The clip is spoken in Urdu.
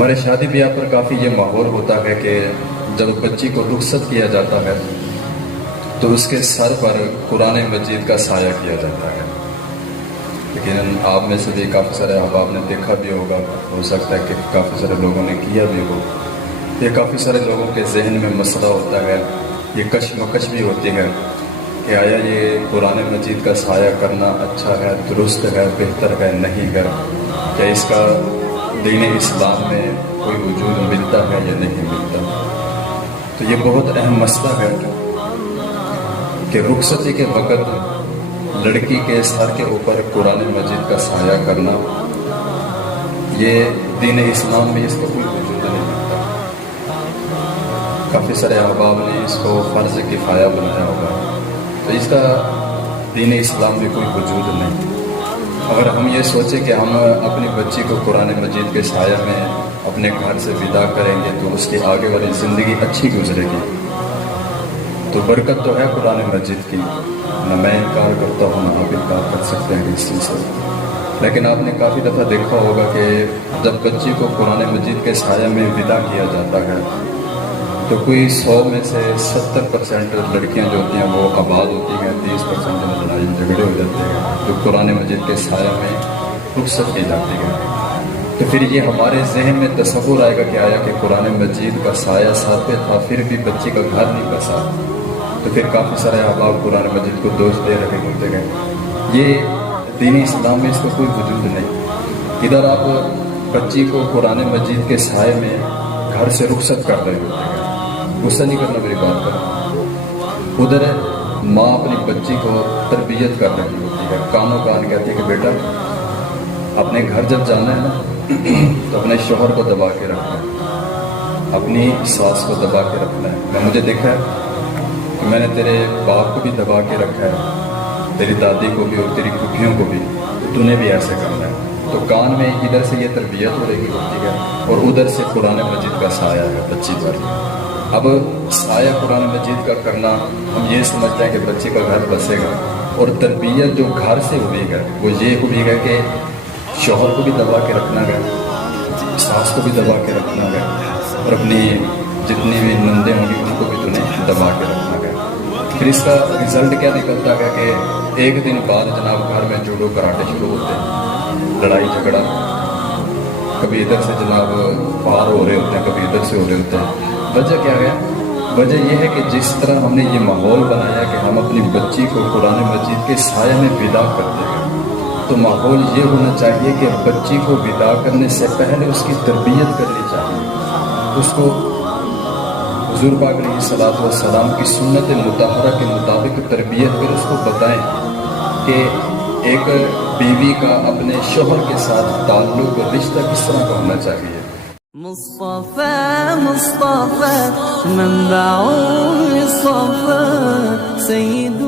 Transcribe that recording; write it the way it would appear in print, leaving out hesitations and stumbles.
ہمارے شادی بیاہ پر کافی یہ ماحول ہوتا ہے کہ جب بچی کو رخصت کیا جاتا ہے تو اس کے سر پر قرآن مجید کا سایہ کیا جاتا ہے. لیکن آپ میں سے بھی کافی سارے احباب نے دیکھا بھی ہوگا، ہو سکتا ہے کہ کافی سارے لوگوں نے کیا بھی ہو. یہ کافی سارے لوگوں کے ذہن میں مسئلہ ہوتا ہے، یہ کشمکش بھی ہوتی ہے کہ آیا یہ قرآن مجید کا سایہ کرنا اچھا ہے، درست ہے، بہتر ہے، نہیں ہے؟ کیا اس کا دین اسلام میں کوئی وجود ملتا ہے یا نہیں ملتا؟ تو یہ بہت اہم مسئلہ ہے کہ رخصتی کے وقت لڑکی کے سر کے اوپر قرآن مجید کا سایہ کرنا، یہ دین اسلام میں اس کا کوئی وجود نہیں ملتا. کافی سارے احباب نے اس کو فرض کفایہ بنایا ہوگا، تو اس کا دین اسلام میں کوئی وجود نہیں. اگر ہم یہ سوچیں کہ ہم اپنی بچی کو قرآن مجید کے سایہ میں اپنے گھر سے ودا کریں گے تو اس کی آگے والی زندگی اچھی گزرے گی، تو برکت تو ہے قرآن مجید کی، نہ میں انکار کرتا ہوں نہ آپ انکار کر سکتے ہیں اس چیز سے. لیکن آپ نے کافی دفعہ دیکھا ہوگا کہ جب بچی کو قرآن مجید کے سایہ میں ودا کیا جاتا ہے تو کوئی 100 میں سے 70% لڑکیاں جو ہوتی ہیں وہ آباد ہوتی ہیں، 30% میں لڑائی جھگڑے ہو جاتے ہیں جو قرآن مجید کے سایہ میں رخصت کی جاتی ہے. تو پھر یہ ہمارے ذہن میں تصور آئے گا کہ آیا کہ قرآن مجید کا سایہ سر پہ تھا پھر بھی بچی کا گھر نہیں بسا، تو پھر کافی سارے احباب قرآن مجید کو دوست دے رہے ہوتے ہیں. یہ دین اسلام میں اس کا کوئی وجود نہیں. ادھر آپ بچی کو قرآن مجید کے سائے میں گھر سے رخصت کر رہے ہوتے ہیں، غصہ نہیں کرنا میری بات پر. ادھر ماں اپنی بچی کو تربیت کر رہی ہوتی ہے، کانوں کان کہتی ہے کہ بیٹا اپنے گھر جب جانا ہے نا تو اپنے شوہر کو دبا کے رکھنا ہے، اپنی ساس کو دبا کے رکھنا ہے. مجھے دیکھا ہے کہ میں نے تیرے باپ کو بھی دبا کے رکھا ہے، تیری دادی کو بھی اور تیری پھوپھیوں کو بھی، تو نے بھی ایسے کرنا ہے. تو کان میں ادھر سے یہ تربیت ہو رہی ہوتی ہے اور ادھر سے قرآن مجید کا سایہ ہے بچی پر. اب سایہ قرآن مجید کا کرنا ہم یہ سمجھتے ہیں کہ بچی کا گھر بسے گا، اور تربیت جو گھر سے ہوئی ہے وہ یہ ہوئی ہے کہ شوہر کو بھی دبا کے رکھنا گیا، ساس کو بھی دبا کے رکھنا گیا، اور اپنی جتنی بھی نندیں ہوں گی ان کو بھی تمہیں دبا کے رکھنا گیا. پھر اس کا رزلٹ کیا نکلتا ہے کہ ایک دن بعد جناب گھر میں جوڑو کراٹے شروع ہوتے ہیں، لڑائی جھگڑا، کبھی ادھر سے جناب پار ہو رہے ہوتے ہیں، کبھی ادھر سے ہو رہے ہوتے ہیں. وجہ کیا ہے؟ وجہ یہ ہے کہ جس طرح ہم نے یہ ماحول بنایا کہ ہم اپنی بچی کو قرآن مجید کے سایہ میں ودا کرتے ہیں، تو ماحول یہ ہونا چاہیے کہ بچی کو ودا کرنے سے پہلے اس کی تربیت کرنی چاہیے. اس کو حضور پاک علیہ الصلوۃ والسلام کی سنت مطہرہ کے مطابق تربیت کر اس کو بتائیں کہ ایک بیوی کا اپنے شوہر کے ساتھ تعلق اور رشتہ کس طرح کا ہونا چاہیے. مصطفى مصطفى منبع الصفا سيد